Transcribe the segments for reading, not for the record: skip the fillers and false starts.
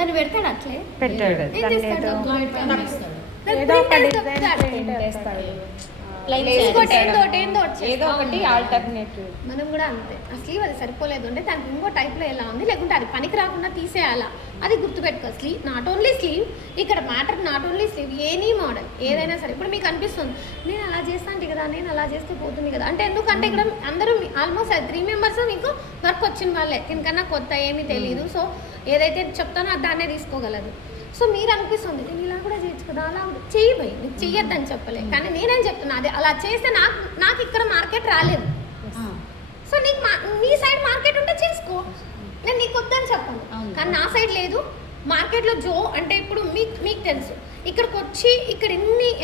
దాన్ని పెడతాడు అట్లే పెట్టాడు ఏం చేస్తాడు? ఏదో ఒక డిజైన్ చేస్తాడు ఏదో ఒకటి ఆల్టర్నేటివ్. మనం కూడా అంతే. ఆ స్లీవ్ అది సరిపోలేదు అంటే దానికి ఇంకో టైప్లో ఎలా ఉంది, లేకుంటే అది పనికి రాకుండా తీసేయాలా, అది గుర్తుపెట్టుకో. స్లీవ్ నాట్ ఓన్లీ స్లీవ్, ఇక్కడ matter not only sleeve, any model ఏదైనా సరే. ఇప్పుడు మీకు అనిపిస్తుంది నేను అలా చేస్తాను కదా, నేను అలా చేస్తే పోతుంది కదా అంటే, ఎందుకంటే ఇక్కడ అందరూ ఆల్మోస్ట్ 3 మెంబర్స్ మీకు వర్క్ వచ్చిన వాళ్ళే, దీనికన్నా కొత్త ఏమీ తెలియదు. సో ఏదైతే చెప్తానో దాన్నే తీసుకోగలదు. సో మీరు అనిపిస్తుంది నేను ఇలా కూడా చేయొచ్చు కదా, అలా చేయబోయి నీకు చెయ్యొద్దని చెప్పలే, కానీ నేనేం చెప్తున్నా అదే అలా చేస్తే నాకు ఇక్కడ మార్కెట్ రాలేదు. సో నీకు నీ సైడ్ మార్కెట్ ఉంటే చేసుకో, నేను నీకు వద్దని చెప్పను. కానీ నా సైడ్ లేదు మార్కెట్లో అంటే ఇప్పుడు మీకు తెలుసు ఇక్కడికి వచ్చి ఇక్కడ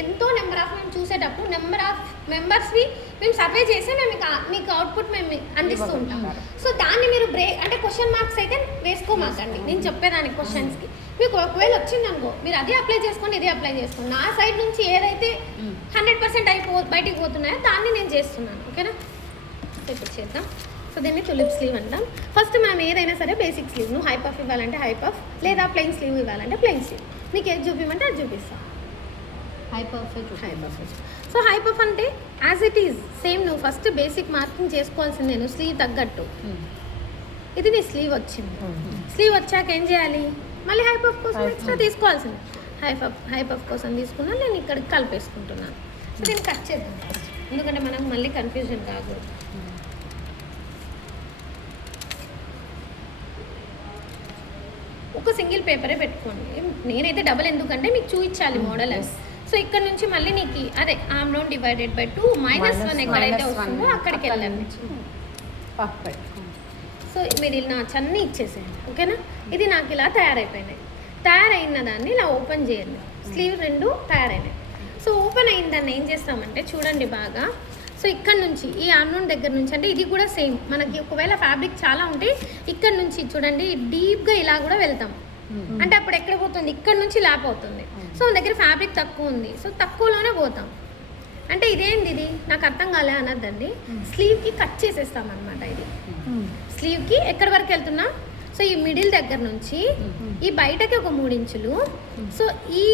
ఎంతో నెంబర్ ఆఫ్ మేము చూసేటప్పుడు నెంబర్ ఆఫ్ మెంబర్స్వి మేము సర్వే చేసి మేము మీకు అవుట్పుట్ మేము అందిస్తూ ఉంటాం. సో దాన్ని మీరు అంటే క్వశ్చన్ మార్క్స్ అయితే వేసుకోమాకండి. నేను చెప్పేదానికి క్వశ్చన్స్కి మీకు ఒకవేళ వచ్చింది అనుకో, మీరు అదే అప్లై చేసుకోండి, ఇదే అప్లై చేసుకోండి. నా సైడ్ నుంచి ఏదైతే 100% బయటికి పోతున్నాయో దాన్ని నేను చేస్తున్నాను. ఓకేనా? ఇప్పుడు చేద్దాం. సో దీన్ని టులిప్ స్లీవ్ అంటాం. ఫస్ట్ మనం ఏదైనా సరే బేసిక్ స్లీవ్, నువ్వు హై పఫ్ ఇవ్వాలంటే హై పఫ్, లేదా ప్లెయిన్ స్లీవ్ ఇవ్వాలంటే ప్లెయిన్ స్లీవ్, నీకు ఏది చూపించమంటే అది చూపిస్తాను. High puff. So high puff అంటే యాజ్ ఇట్ ఈజ్ సేమ్, నువ్వు ఫస్ట్ బేసిక్ మార్కింగ్ చేసుకోవాల్సిందే, నువ్వు స్లీవ్ తగ్గట్టు. ఇది నీ స్లీవ్ వచ్చింది, స్లీవ్ వచ్చాక ఏం చేయాలి, మళ్ళీ హై పఫ్ కోసం ఎక్స్ట్రా తీసుకోవాల్సింది. హై పఫ్ కోసం తీసుకున్నా, నేను ఇక్కడికి కలిపేసుకుంటున్నాను. సో దీన్ని కట్ చేద్దాం ఫస్ట్, ఎందుకంటే మనం మళ్ళీ కన్ఫ్యూజన్ కాకూడదు. ఒక సింగిల్ పేపరే పెట్టుకోండి, నేనైతే డబల్ ఎందుకంటే మీకు చూపించాలి మోడల్. సో ఇక్కడ నుంచి మళ్ళీ నీకు అదే ఆమ్ రౌండ్ డివైడెడ్ బై 2 -1 ఎక్కడైతే వస్తుందో అక్కడికి వెళ్ళండి. సో మీరు ఇలా అన్నీ ఇచ్చేసేయండి. ఓకేనా? ఇది నాకు ఇలా తయారైన దాన్ని ఇలా ఓపెన్ చేయండి. స్లీవ్ 2 తయారైనాయి. సో ఓపెన్ అయిన దాన్ని ఏం చేస్తామంటే చూడండి బాగా. సో ఇక్కడ నుంచి ఈ ఆర్నౌండ్ దగ్గర నుంచి అంటే ఇది కూడా సేమ్, మనకి ఒకవేళ ఫ్యాబ్రిక్ చాలా ఉంటే ఇక్కడ నుంచి చూడండి డీప్గా ఇలా కూడా వెళ్తాం. అంటే అప్పుడు ఎక్కడ పోతుంది, ఇక్కడ నుంచి ల్యాప్ అవుతుంది. సో మన దగ్గర ఫ్యాబ్రిక్ తక్కువ ఉంది, సో తక్కువలోనే పోతాం. అంటే ఇదేంది ఇది నాకు అర్థం కాలే అనద్దండి, స్లీవ్కి కట్ చేసేస్తాం అనమాట. ఇది స్లీవ్కి ఎక్కడి వరకు వెళ్తున్నాం, సో ఈ మిడిల్ దగ్గర నుంచి ఈ బయటకి ఒక 3 ఇంచులు. సో ఈ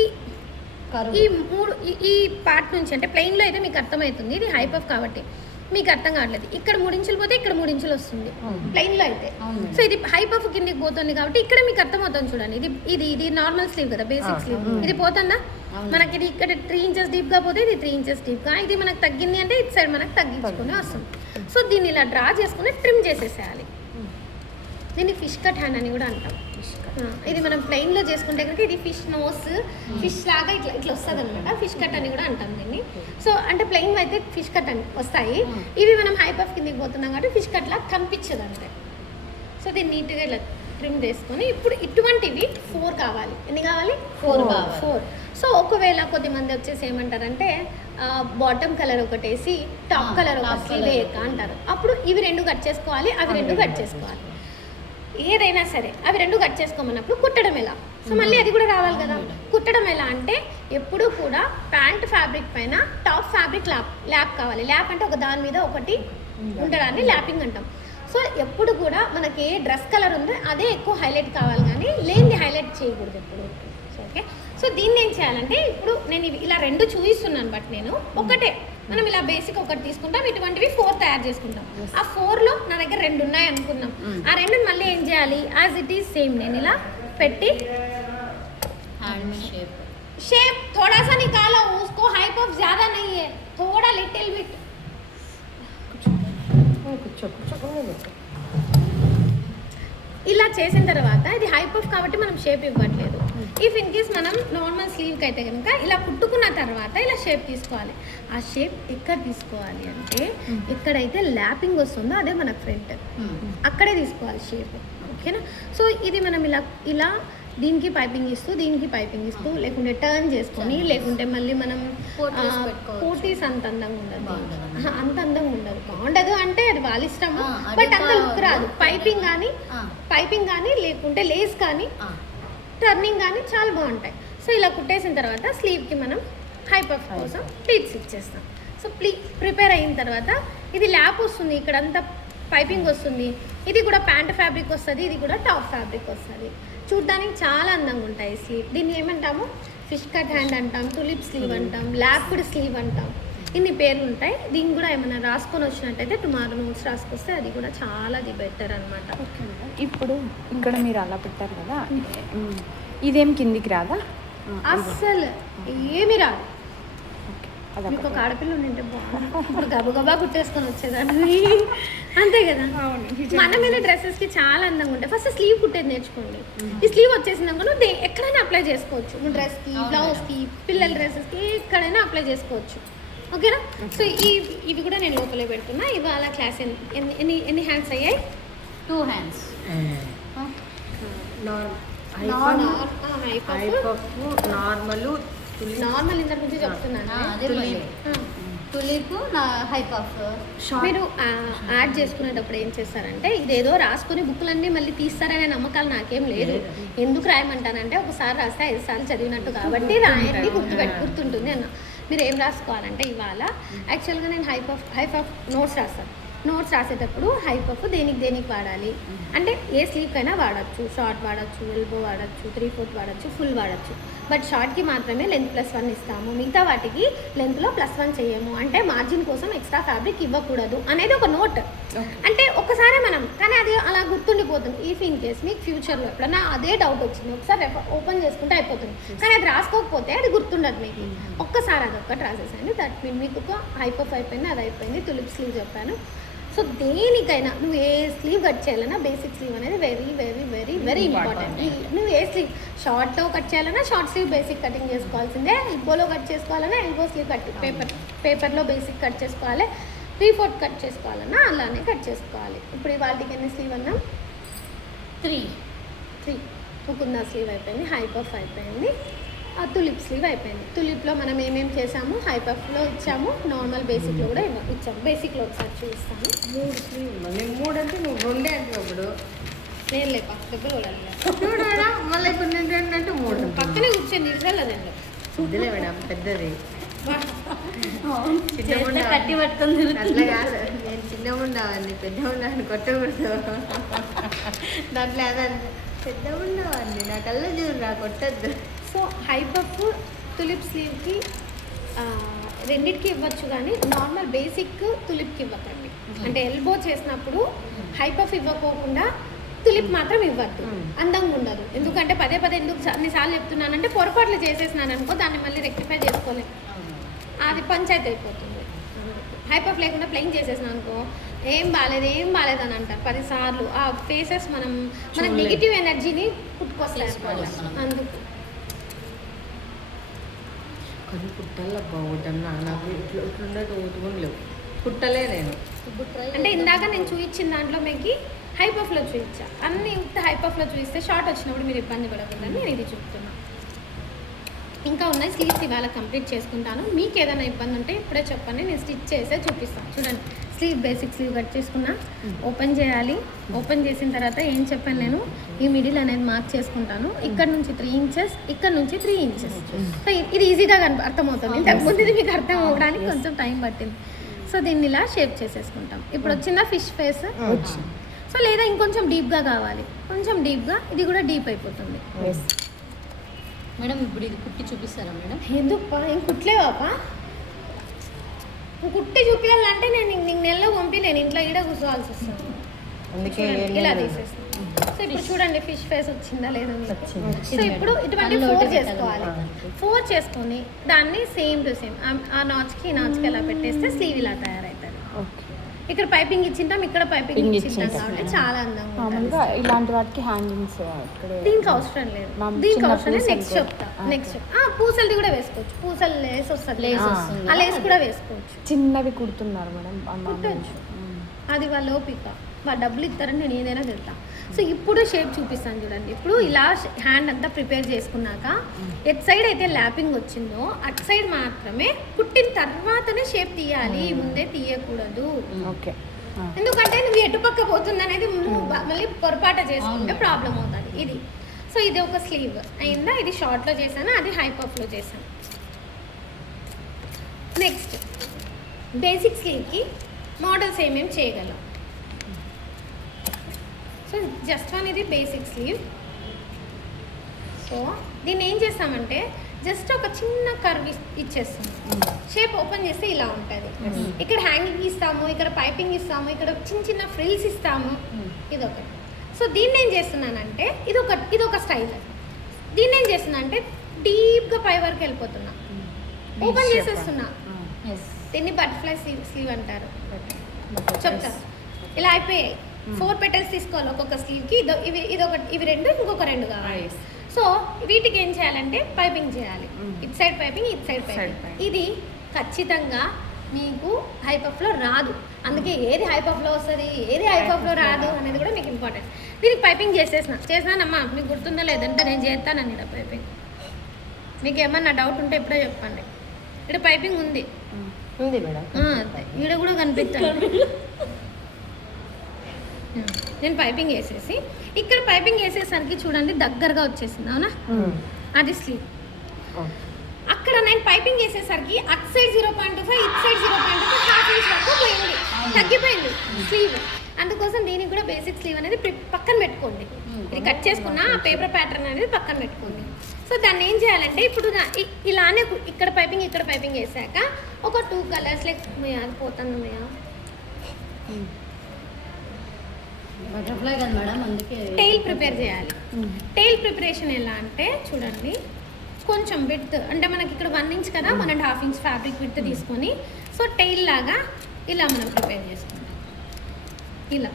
పార్ట్ నుంచి అంటే ప్లెయిన్లో అయితే మీకు అర్థమవుతుంది, ఇది హై పఫ్ కాబట్టి మీకు అర్థం కావట్లేదు. ఇక్కడ 3 ఇంచులు పోతే ఇక్కడ 3 ఇంచులు వస్తుంది ప్లెయిన్లో అయితే. సో ఇది హై పఫ్ కిందికి పోతుంది కాబట్టి ఇక్కడ మీకు అర్థమవుతుంది. చూడండి ఇది నార్మల్ స్లీవ్ కదా, బేసిక్ స్లీవ్. ఇది పోతుందా మనకి, ఇది ఇక్కడ 3 ఇంచెస్ డీప్గా పోతే ఇది 3 ఇంచెస్ డీప్గా, ఇది మనకు తగ్గింది అంటే ఇటు సైడ్ మనకు తగ్గించుకుని వస్తుంది. సో దీన్ని ఇలా డ్రా చేసుకుని ట్రిమ్ చేసేసేయాలి. దీన్ని ఫిష్ కట్ హ్యాండ్ అని కూడా అంటాం. ఇది మనం ప్లెయిన్లో చేసుకుంటే కనుక ఇది ఫిష్ నోస్, ఫిష్ లాగా ఇట్లా వస్తుంది అనమాట. ఫిష్ కట్ అని కూడా అంటాం దీన్ని. సో అంటే ప్లెయిన్ అయితే ఫిష్ కట్ అని వస్తాయి, ఇవి మనం హై పఫ్ కిందకి పోతున్నాం కాబట్టి ఫిష్ కట్ లాగా కనిపించదు అంతే. సో దీన్ని నీట్గా ఇలా ట్రిమ్ చేసుకొని ఇప్పుడు ఇటువంటివి 4 కావాలి. ఎన్ని కావాలి? 4. సో ఒకవేళ కొద్దిమంది వచ్చేసి ఏమంటారంటే బాటమ్ కలర్ ఒకటి వేసి టాప్ కలర్ ఒక స్లీవ్ వేయక అంటారు. అప్పుడు ఇవి 2 కట్ చేసుకోవాలి, అవి 2 కట్ చేసుకోవాలి. ఏదైనా సరే అవి 2 కట్ చేసుకోమన్నప్పుడు కుట్టడం ఎలా, సో మళ్ళీ అది కూడా రావాలి కదా. కుట్టడం ఎలా అంటే ఎప్పుడూ కూడా ప్యాంట్ ఫ్యాబ్రిక్ పైన టాప్ ఫ్యాబ్రిక్ ల్యాప్ కావాలి. ల్యాప్ అంటే ఒక దాని మీద ఒకటి ఉండడాన్ని ల్యాపింగ్ అంటాం. సో ఎప్పుడు కూడా మనకి ఏ డ్రెస్ కలర్ ఉందో అదే ఎక్కువ హైలైట్ కావాలి, కానీ లేనిది హైలైట్ చేయకూడదు ఎప్పుడు. సో ఓకే, సో దీన్ని ఏం చేయాలంటే ఇప్పుడు నేను ఇలా 2 చూపిస్తున్నాను, బట్ నేను ఒకటే మనం ఇలా బేసిక్ ఒకటి తీసుకుంటాం, ఇటువంటివి 4 తయారు చేసుకుంటాం. ఆ 4లో నా దగ్గర 2 ఉన్నాయి అనుకున్నాం, ఆ 2 మళ్ళీ ఏం చేయాలి, యాజ్ ఇట్ ఈజ్ సేమ్ నేను ఇలా పెట్టి शेप थोड़ा सा निकालो, उसको हाई पफ ज़्यादा नहीं है, थोड़ा लिटिल बिट ఇలా చేసిన తర్వాత ఇది హై పఫ్ కాబట్టి మనం షేప్ ఇవ్వట్లేదు. ఇఫ్ ఇన్ కేస్ మనం నార్మల్ స్లీవ్కి అయితే కనుక ఇలా కుట్టుకున్న తర్వాత ఇలా షేప్ తీసుకోవాలి. ఆ షేప్ ఎక్కడ తీసుకోవాలి అంటే ఎక్కడైతే ల్యాపింగ్ వస్తుందో అదే మన ఫ్రంట్, అక్కడే తీసుకోవాలి షేప్. ఓకేనా? సో ఇది మనం ఇలా దీనికి పైపింగ్ ఇస్తూ దీనికి పైపింగ్ ఇస్తూ లేకుంటే టర్న్ చేసుకొని లేకుంటే మళ్ళీ మనం కోటీస్ అంత అందంగా ఉండదు, అంత అందంగా ఉండదు. బాగుండదు అంటే అది వాళ్ళ ఇష్టము, బట్ అంత లుక్ రాదు. పైపింగ్ కానీ లేకుంటే లేస్ కానీ టర్నింగ్ కానీ చాలా బాగుంటాయి. సో ఇలా కుట్టేసిన తర్వాత స్లీవ్కి మనం హై పఫ్ కోసం ప్లీట్స్ ఇచ్చేస్తాం. సో ప్రిపేర్ అయిన తర్వాత ఇది ల్యాప్ వస్తుంది, ఇక్కడంతా పైపింగ్ వస్తుంది, ఇది కూడా ప్యాంట్ ఫ్యాబ్రిక్ వస్తుంది, ఇది కూడా టాప్ ఫ్యాబ్రిక్ వస్తుంది. చూడ్డానికి చాలా అందంగా ఉంటాయి స్లీవ్. దీన్ని ఏమంటాము, ఫిష్ కట్ హ్యాండ్ అంటాం, టులిప్ స్లీవ్ అంటాం, ల్యాప్డ్ స్లీవ్ అంటాం, ఇన్ని పేర్లు ఉంటాయి. దీన్ని కూడా ఏమైనా రాసుకొని వచ్చినట్టయితే టుమారో నోట్స్ రాసుకొస్తే అది కూడా చాలా బెటర్ అనమాట. ఇప్పుడు ఇక్కడ మీరు అలా పెట్టారు కదా, ఇదేం కిందికి రాదా? అస్సలు ఏమి రాదు. అదొక మీకు ఒక ఆడపిల్ల ఉంటే బాగుంది, ఇప్పుడు గబగబా కుట్టేసుకొని వచ్చేదాన్ని. అంతే కదా, మన మీద డ్రెస్సెస్కి చాలా అందంగా ఉంటాయి. ఫస్ట్ స్లీవ్ కుట్టేది నేర్చుకోండి. ఈ స్లీవ్ వచ్చేసిందాక నువ్వు ఎక్కడైనా అప్లై చేసుకోవచ్చు. నువ్వు డ్రెస్కి, బ్లౌజ్కి, పిల్లల డ్రెస్సెస్కి ఎక్కడైనా అప్లై చేసుకోవచ్చు. ఓకేనా? సో ఇవి కూడా నేను లోపలే పెడుతున్నా. ఇవాళ క్లాస్ ఎన్ని హ్యాండ్స్ అయ్యాయి? 2 hands. నార్మల్ ఇంత నుంచి చెప్తున్నాను. Tulip high puff. మీరు యాడ్ చేసుకునేటప్పుడు ఏం చేస్తారంటే, ఇదేదో రాసుకొని బుక్లన్నీ మళ్ళీ తీస్తారనే నమ్మకాలు నాకేం లేదు. ఎందుకు రాయమంటానంటే, ఒకసారి రాస్తే 5 సార్లు చదివినట్టు కాబట్టి రాయండి, గుర్తుంటుంది అన్న. మీరు ఏం రాసుకోవాలంటే, ఇవాళ యాక్చువల్గా నేను హై పఫ్ నోట్స్ రాస్తాను. నోట్స్ రాసేటప్పుడు హై పఫ్ దేనికి వాడాలి అంటే, ఏ స్లీవ్కైనా వాడచ్చు. షార్ట్ వాడచ్చు, ఎల్బో వాడచ్చు, 3/4 వాడచ్చు, ఫుల్ వాడచ్చు. బట్ షార్ట్కి మాత్రమే లెంత్ +1 ఇస్తాము. మిగతా వాటికి లెంత్లో +1 చేయము. అంటే మార్జిన్ కోసం ఎక్స్ట్రా ఫ్యాబ్రిక్ ఇవ్వకూడదు అనేది ఒక నోట్. అంటే ఒక్కసారి మనం, కానీ అది అలా గుర్తుండిపోతుంది. ఇఫ్ ఇన్ కేస్ మీకు ఫ్యూచర్లో ఎప్పుడన్నా అదే డౌట్ వచ్చింది, ఒకసారి ఓపెన్ చేసుకుంటే అయిపోతుంది. కానీ అది రాసుకోకపోతే అది గుర్తుండదు మీకు. ఒక్కసారి అది ఒక్కటి రాసేసాను. దట్ మీన్ మీకు ఒక హై పఫ్ అయిపోయింది, అది అయిపోయింది. టులిప్ స్లీవ్ చెప్పాను. సో దేనికైనా నువ్వు ఏ స్లీవ్ కట్ చేయాలన్నా బేసిక్ స్లీవ్ అనేది very very very very important. నువ్వు ఏ స్లీవ్ షార్ట్లో కట్ చేయాలన్నా షార్ట్ స్లీవ్ బేసిక్ కటింగ్ చేసుకోవాల్సిందే. ఎల్బోలో కట్ చేసుకోవాలన్నా ఎల్బో స్లీవ్ కట్ పేపర్లో బేసిక్ కట్ చేసుకోవాలి. 3/4 కట్ చేసుకోవాలన్నా అలానే కట్ చేసుకోవాలి. ఇప్పుడు వాటికి ఎన్ని స్లీవ్ అన్నా? 3 ముకుందా స్లీవ్ అయిపోయింది, హై పఫ్ అయిపోయింది, టులిప్ స్లీవ్ అయిపోయింది. టులిప్లో మనం ఏమేమి చేసాము, హై పఫ్లో ఇచ్చాము, నార్మల్ బేసిక్లో కూడా ఇచ్చాము. బేసిక్లో ఒకసారి చూపిస్తాను. 3 స్లీవ్. మళ్ళీ 3 అంటే నువ్వు 2 అంటే ఒకడు నేను లేప డబ్బులు చూడాలా. మళ్ళీ ఇప్పుడు నేను 2 అంటే 3 పక్కనే కూర్చొని తీసుకెళ్ళదండి. వద్దులే మేడం, పెద్దది కట్టి పట్టుకొని అట్లా కాదు. నేను చిన్నగా ఉండేవాడిని, పెద్దగా ఉండేవాడిని, కొట్టకూడదు. దాంట్లో అదండి పెద్దగా ఉండేవాడిని, నా కళ్ళు చూడరా, కొట్టద్దు. సో హై పఫ్ టులిప్ స్లీవ్కి రెండింటికి ఇవ్వచ్చు, కానీ నార్మల్ బేసిక్ టులిప్కి ఇవ్వకండి. అంటే ఎల్బో చేసినప్పుడు హై పఫ్ ఇవ్వకోకుండా టులిప్ మాత్రం ఇవ్వద్దు, అందంగా ఉండదు. ఎందుకంటే పదే ఎందుకు అన్నిసార్లు చెప్తున్నానంటే, పొరపాట్లు చేసేసినాను అనుకో, దాన్ని మళ్ళీ రెక్టిఫై చేసుకోలేము, అది పంచాయతీ అయిపోతుంది. హై పఫ్ లేకుండా ప్లెయిన్ చేసేసినాను అనుకో, ఏం బాగాలేదు అని అంటారు 10 సార్లు. ఆ ఫేసెస్ మన నెగిటివ్ ఎనర్జీని పుట్టుకొస్తాయి. అందుకు కొన్ని పుట్టల్లో బాగుంటున్నా, నాకు ఇట్లుండదు, ఓటుకొని లేవు, పుట్టలే నేను. అంటే ఇందాక నేను చూపించిన దాంట్లో మీకు హై పఫ్లో చూపించా. అన్ని హై పఫ్లో చూపిస్తే షార్ట్ వచ్చినప్పుడు మీరు ఇబ్బంది పడకూడదని నేను ఇది చెప్తున్నా. ఇంకా ఉన్నాయి స్లీవ్స్, ఇవాళ కంప్లీట్ చేసుకుంటాను. మీకు ఏదైనా ఇబ్బంది ఉంటే ఇప్పుడే చెప్పండి, నేను స్టిచ్ చేసే చూపిస్తాను. చూడండి, స్లీవ్ బేసిక్ స్లీవ్ కట్ చేసుకున్నా, ఓపెన్ చేయాలి. ఓపెన్ చేసిన తర్వాత ఏం చెప్పాను నేను, ఈ మిడిల్ అనేది మార్క్ చేసుకుంటాను. ఇక్కడ నుంచి 3 ఇంచెస్, ఇక్కడ నుంచి 3 ఇంచెస్. సో ఇది ఈజీగా అర్థమవుతుంది. ఇంతకుముందు ఇది మీకు అర్థం అవ్వడానికి కొంచెం టైం పట్టింది. సో దీన్ని ఇలా షేప్ చేసేసుకుంటాం. ఇప్పుడు వచ్చిందా ఫిష్ ఫేస్ వచ్చింది. సో లేదా ఇంకొంచెం డీప్గా కావాలి, కొంచెం డీప్గా, ఇది కూడా డీప్ అయిపోతుంది. మేడం ఇప్పుడు ఇది కుట్టి చూపిస్తారా మేడం? ఎందుకు ఏం కుట్లేవాపా? నువ్వు కుట్టి చూపించాలంటే నేను నెలలో పంపి నేను ఇంట్లో ఈడ కూర్చోవాల్సి వస్తుంది. అందుకే ఇలా తీసేస్తాను. సో ఇప్పుడు చూడండి ఫిష్ ఫేస్ వచ్చిందా లేదా. సో ఇప్పుడు ఇటువంటి 4 చేసుకోవాలి. 4 చేసుకొని దాన్ని సేమ్ టు సేమ్ ఆ నాచ్కి ఎలా పెట్టేస్తే స్లీవ్ ఇలా తయారవుతుంది. ఇక్కడ పైపింగ్ ఇచ్చింటాం, ఇక్కడ పైపింగ్ ఇచ్చింటాం కాబట్టి చాలా అందంగా ఉంటుంది. ఇలాంటి వాటికి హ్యాంగింగ్స్ దీనికి అవసరం లేదు, దీనికి అవసరం లేదు. నెక్స్ట్ చెప్తా. నెక్స్ట్ పూసలది కూడా వేసుకోవచ్చు. పూసలు లేస్ వస్తుంది, ఆ లేస్ కూడా వేసుకోవచ్చు. చిన్నవి కుడుతున్నారు మేడం, కుట్టచ్చు. అది వాళ్ళ ఓపిక, వాళ్ళు డబ్బులు ఇస్తారని నేను ఏదైనా తిడతా. సో ఇప్పుడు షేప్ చూపిస్తాను చూడండి. ఇప్పుడు ఇలా హ్యాండ్ అంతా ప్రిపేర్ చేసుకున్నాక ఎట్ సైడ్ అయితే ల్యాపింగ్ వచ్చిందో అటు సైడ్ మాత్రమే కుట్టిన తర్వాతనే షేప్ తీయాలి, ముందే తీయకూడదు. ఓకే, ఎందుకంటే నువ్వు ఎటుపక్క పోతుంది అనేది నువ్వు మళ్ళీ పొరపాట చేసుకుంటే ప్రాబ్లం అవుతుంది. ఇది సో ఇది ఒక స్లీవ్ అయిందా. ఇది షార్ట్లో చేశాను, అది హై పఫ్లో చేశాను. నెక్స్ట్ బేసిక్ స్లీవ్కి మోడల్స్ ఏమేమి చేయగలం. సో జస్ట్ వన్ ఇది బేసిక్ స్లీవ్. సో దీన్ని ఏం చేస్తామంటే జస్ట్ ఒక చిన్న కర్వ్ ఇచ్చేస్తాం. షేప్ ఓపెన్ చేస్తే ఇలా ఉంటుంది. ఇక్కడ హ్యాంగింగ్ ఇస్తాము, ఇక్కడ పైపింగ్ ఇస్తాము, ఇక్కడ చిన్న చిన్న ఫ్రిల్స్ ఇస్తాము. ఇదొకటి. సో దీన్ని ఏం చేస్తున్నానంటే ఇది ఒక స్టైల్. దీన్ని ఏం చేస్తున్నా అంటే డీప్గా పై వరకు వెళ్ళిపోతున్నా, ఓపెన్ చేసేస్తున్నా. దీన్ని బటర్ఫ్లై స్లీవ్ అంటారు. చెప్తారు. ఇలా అయిపోయాయి. 4 petals తీసుకోవాలి ఒక్కొక్క స్లీవ్కి. ఇవి 2, ఇంకొక 2 కావాలి. సో వీటికి ఏం చేయాలంటే పైపింగ్ చేయాలి. It side piping, it side piping. ఇది ఖచ్చితంగా మీకు హై పఫ్లో రాదు. అందుకే ఏది హై పఫ్లో వస్తుంది, ఏది హై పఫ్లో రాదు అనేది కూడా మీకు ఇంపార్టెంట్. దీనికి పైపింగ్ చేసానమ్మా, మీకు గుర్తుందా లేదంటే నేను చేస్తానండి ఇక్కడ పైపింగ్. మీకు ఏమన్నా డౌట్ ఉంటే ఎప్పుడో చెప్పండి. ఇక్కడ పైపింగ్ ఉంది మేడం. ఈడ కూడా కనిపిస్తాను. నేను పైపింగ్ వేసేసి ఇక్కడ పైపింగ్ వేసేసరికి చూడండి దగ్గరగా వచ్చేసింది, అవునా? అది స్లీవ్. అక్కడ నేను పైపింగ్ వేసేసరికి at side 0.5, it side 0.5, ½ inch వరకు పోయింది, తగ్గిపోయింది స్లీవ్. అందుకోసం దీనికి కూడా బేసిక్ స్లీవ్ అనేది పక్కన పెట్టుకోండి. ఇది కట్ చేసుకున్న ఆ పేపర్ ప్యాటర్న్ అనేది పక్కన పెట్టుకోండి. సో దాన్ని ఏం చేయాలంటే ఇప్పుడు ఇలానే ఇక్కడ పైపింగ్ వేసాక ఒక 2 కలర్స్ అది పోతుంది బటర్ఫ్లై కదా మేడం, అందుకే టెయిల్ ప్రిపేర్ చేయాలి. టెయిల్ ప్రిపరేషన్ ఎలా అంటే చూడండి, కొంచెం విడ్త్ అంటే మనకి ఇక్కడ 1 ఇంచ్ కదా, 1.5 ఇంచ్ ఫ్యాబ్రిక్ విడ్త్ తీసుకొని సో టెయిల్ లాగా ఇలా మనం ప్రిపేర్ చేసుకుంటాం. ఇలా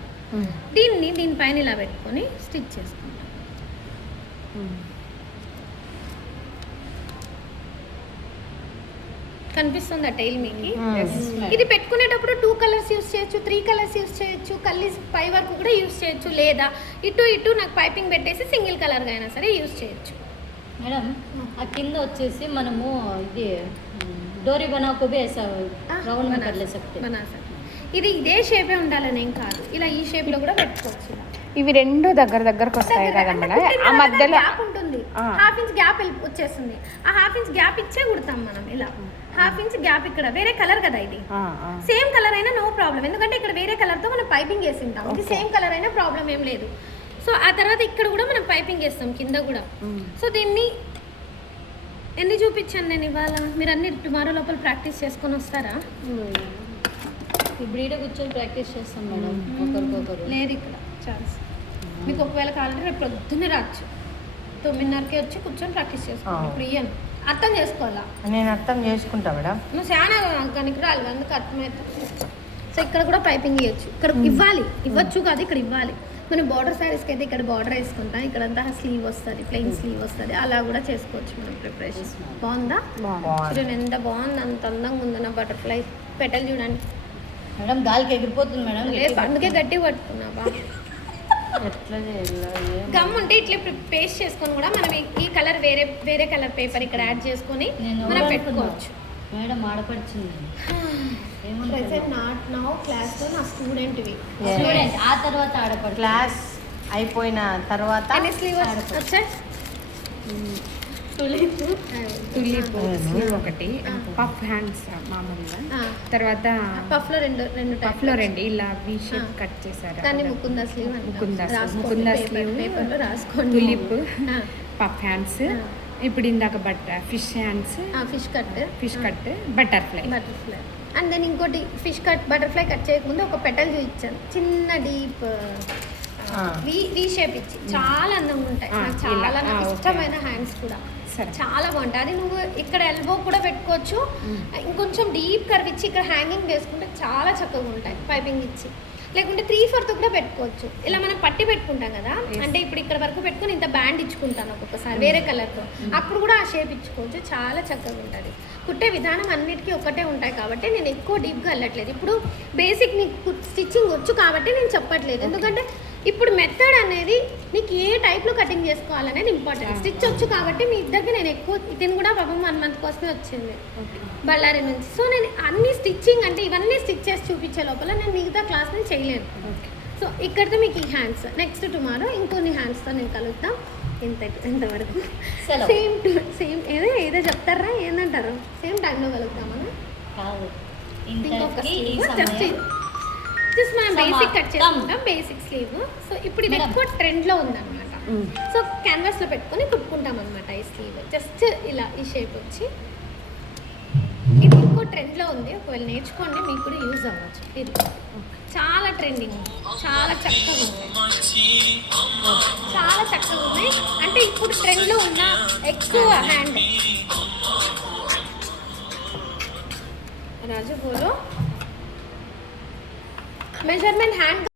దీనిపైన ఇలా పెట్టుకొని స్టిచ్ చేసుకుంటాం. కనిపిస్తుందా టైల్ మీకు? ఇది పెట్టుకునేటప్పుడు 2 కలర్స్ యూస్ చేయొచ్చు, 3 కలర్స్ యూస్ చేయొచ్చు, కల్లీస్ పై వరకు కూడా యూస్ చేయొచ్చు, లేదా ఇటు నాకు పైపింగ్ పెట్టేసి సింగిల్ కలర్గా అయినా సరే యూస్ చేయొచ్చు. మేడం ఆ కింద వచ్చేసి మనము ఇది డోరీ బనాకో भी ऐसा రౌండ్ में कर ले सकते బనా सकते. ఇది ఇదే షేపే ఉండాలని ఏం కాదు, ఇలా ఈ షేప్ లో కూడా పెట్టుకోవచ్చు. ఇవి 2 దగ్గరకు వస్తాయి కదా మేడం, ఆ మధ్యలో గ్యాప్ ఉంటుంది, ½ ఇంచ్ గ్యాప్ వచ్చేస్తుంది. ఆ ½ ఇంచ్ గ్యాప్ ఇచ్చే కుడతాం మనం. ఇలా ½ ఇంచ్ గ్యాప్, ఇక్కడ వేరే కలర్ కదా, ఇది సేమ్ కలర్ అయినా నో ప్రాబ్లం, ఎందుకంటే ఇక్కడ వేరే కలర్ తో మనం పైపింగ్ వేసి ఉంటాం. ఇది సేమ్ కలర్ అయినా ప్రాబ్లం ఏం లేదు. సో ఆ తర్వాత ఇక్కడ కూడా మనం పైపింగ్ వేస్తాం కింద కూడా. సో దీన్ని ఎన్ని చూపించాను నేను ఇవాళ, మీరు అన్ని టుమారో లోపల ప్రాక్టీస్ చేసుకొని వస్తారా? ఇప్పుడు ఈడ కూర్చొని ప్రాక్టీస్ చేస్తాం మేడం ఒకరికొకరు. లేదు ఇక్కడ ఛాన్స్ మీకు. ఒకవేళ కావాలంటే రేపు పొద్దున్నే రావచ్చు, 9:30కి వచ్చి కూర్చొని ప్రాక్టీస్ చేసుకోవాలి. ఇప్పుడు ఇయ్యను, అర్థం చేసుకోవాలా. నేను అర్థం చేసుకుంటా మేడం. నువ్వు చాలా కనుక రాలి, అందుకు అర్థమవుతుంది. సో ఇక్కడ కూడా పైపింగ్ ఇవ్వచ్చు, ఇక్కడ ఇవ్వచ్చు కాదు, ఇక్కడ ఇవ్వాలి. మనం బార్డర్ శారీస్కి అయితే ఇక్కడ బార్డర్ వేసుకుంటాం, ఇక్కడంతా స్లీవ్ వస్తుంది, ప్లెయిన్ స్లీవ్ వస్తుంది, అలా కూడా చేసుకోవచ్చు మనం ప్రిపరేషన్. బాగుందా? చూడండి ఎంత బాగుంది, అంత అందంగా ఉందో నా బటర్ఫ్లై పెటల్. చూడండి మేడం గాలికి ఎగిరిపోతుంది మేడం. అందుకే గట్టిగా పట్టుకున్నా బా. ఎట్లా చేయాలి? గమ్ ఉంటే ఇట్లా పేస్ట్ చేసుకొని కూడా మనం ఈ కలర్ వేరే కలర్ పేపర్ ఇక్కడ యాడ్ చేసుకొని మనం పెట్టుకోవచ్చు. మేడం ఆడపడుచుంది ప్రెజెంట్ నాట్ నౌ క్లాస్లో నా స్టూడెంట్వి. ఆ తర్వాత ఆడపడు క్లాస్ అయిపోయిన తర్వాత స్లీవ్ వచ్చా తులిప్ స్లీవ్ ఒకటి, పఫ్ హ్యాండ్స్ మామూలుగా, తర్వాత పఫ్లో రెండు ఇలా వి షేప్ కట్ చేశారు. దాన్ని ముకుందా స్లీవ్ ముకుందా స్లీవ్, పేపర్లో రాసుకోండి. తులిప్, పఫ్ హ్యాండ్స్, ఇప్పుడు ఇందాక fish hands, fish cut, butterfly. And then ఇంకోటి ఫిష్ కట్ బటర్ఫ్లై కట్ చేయకముందు ఒక పెటల్ చూపించాను, చిన్న డీప్ వి షేప్ ఇచ్చి చాలా అందంగా ఉంటాయి. నాకు చాలా ఇష్టమైన హ్యాండ్స్ కూడా చాలా బాగుంటాయి. అది నువ్వు ఇక్కడ ఎల్బో కూడా పెట్టుకోవచ్చు, ఇంకొంచెం డీప్ కర్వ్ ఇచ్చి ఇక్కడ హ్యాంగింగ్ వేసుకుంటే చాలా చక్కగా ఉంటాయి పైపింగ్ ఇచ్చి. లేకుంటే 3/4 కూడా పెట్టుకోవచ్చు. ఇలా మనం పట్టి పెట్టుకుంటాం కదా, అంటే ఇప్పుడు ఇక్కడ వరకు పెట్టుకుని ఇంత బ్యాండ్ ఇచ్చుకుంటాను ఒక్కొక్కసారి వేరే కలర్తో, అప్పుడు కూడా ఆ షేప్ ఇచ్చుకోవచ్చు, చాలా చక్కగా ఉంటుంది. కుట్టే విధానం అన్నిటికీ ఒకటే ఉంటాయి కాబట్టి నేను ఎక్కువ డీప్గా వెళ్ళట్లేదు. ఇప్పుడు బేసిక్ నీకు స్టిచ్చింగ్ వచ్చు కాబట్టి నేను చెప్పట్లేదు, ఎందుకంటే ఇప్పుడు మెథడ్ అనేది నీకు ఏ టైప్లో కటింగ్ చేసుకోవాలనేది ఇంపార్టెంట్. స్టిచ్ వచ్చు కాబట్టి మీ ఇద్దరికి నేను ఎక్కువ, ఇది కూడా పాపం 1 month కోసమే వచ్చింది బళ్ళారి నుంచి. సో నేను అన్ని స్టిచ్చింగ్ అంటే ఇవన్నీ స్టిచ్ చేసి చూపించే లోపల నేను మిగతా క్లాస్ని చేయలేను. సో ఇక్కడితో మీకు ఈ హ్యాండ్స్, నెక్స్ట్ టుమారో ఇంకొన్ని హ్యాండ్స్తో నేను కలుగుతాం. ఎంతవరకు సేమ్ ఏదో చెప్తారా, ఏంటంటారు, సేమ్ టైంలో కలుగుతామని. జస్ట్ మనం బేసిక్ కట్ చేసుకుంటాం, బేసిక్ స్లీవ్. సో ఇప్పుడు ఇది ఎక్కువ ట్రెండ్లో ఉందన్నమాట. సో క్యాన్వాస్లో పెట్టుకొని కుట్టుకుంటాం అనమాట ఈ స్లీవ్. జస్ట్ ఇలా ఈ షేప్ వచ్చి, ఇది ఇంకో ట్రెండ్లో ఉంది, ఒకవేళ నేర్చుకోండి మీకు కూడా యూజ్ అవ్వచ్చు. ఇది చాలా ట్రెండింగ్, చాలా చక్కగా ఉంది, చాలా చక్కగా ఉంది. అంటే ఇప్పుడు ట్రెండ్లో ఉన్న ఎక్కువ హ్యాండ్ రాజు బోలో మెజర్మెంట్ హ్యాండ్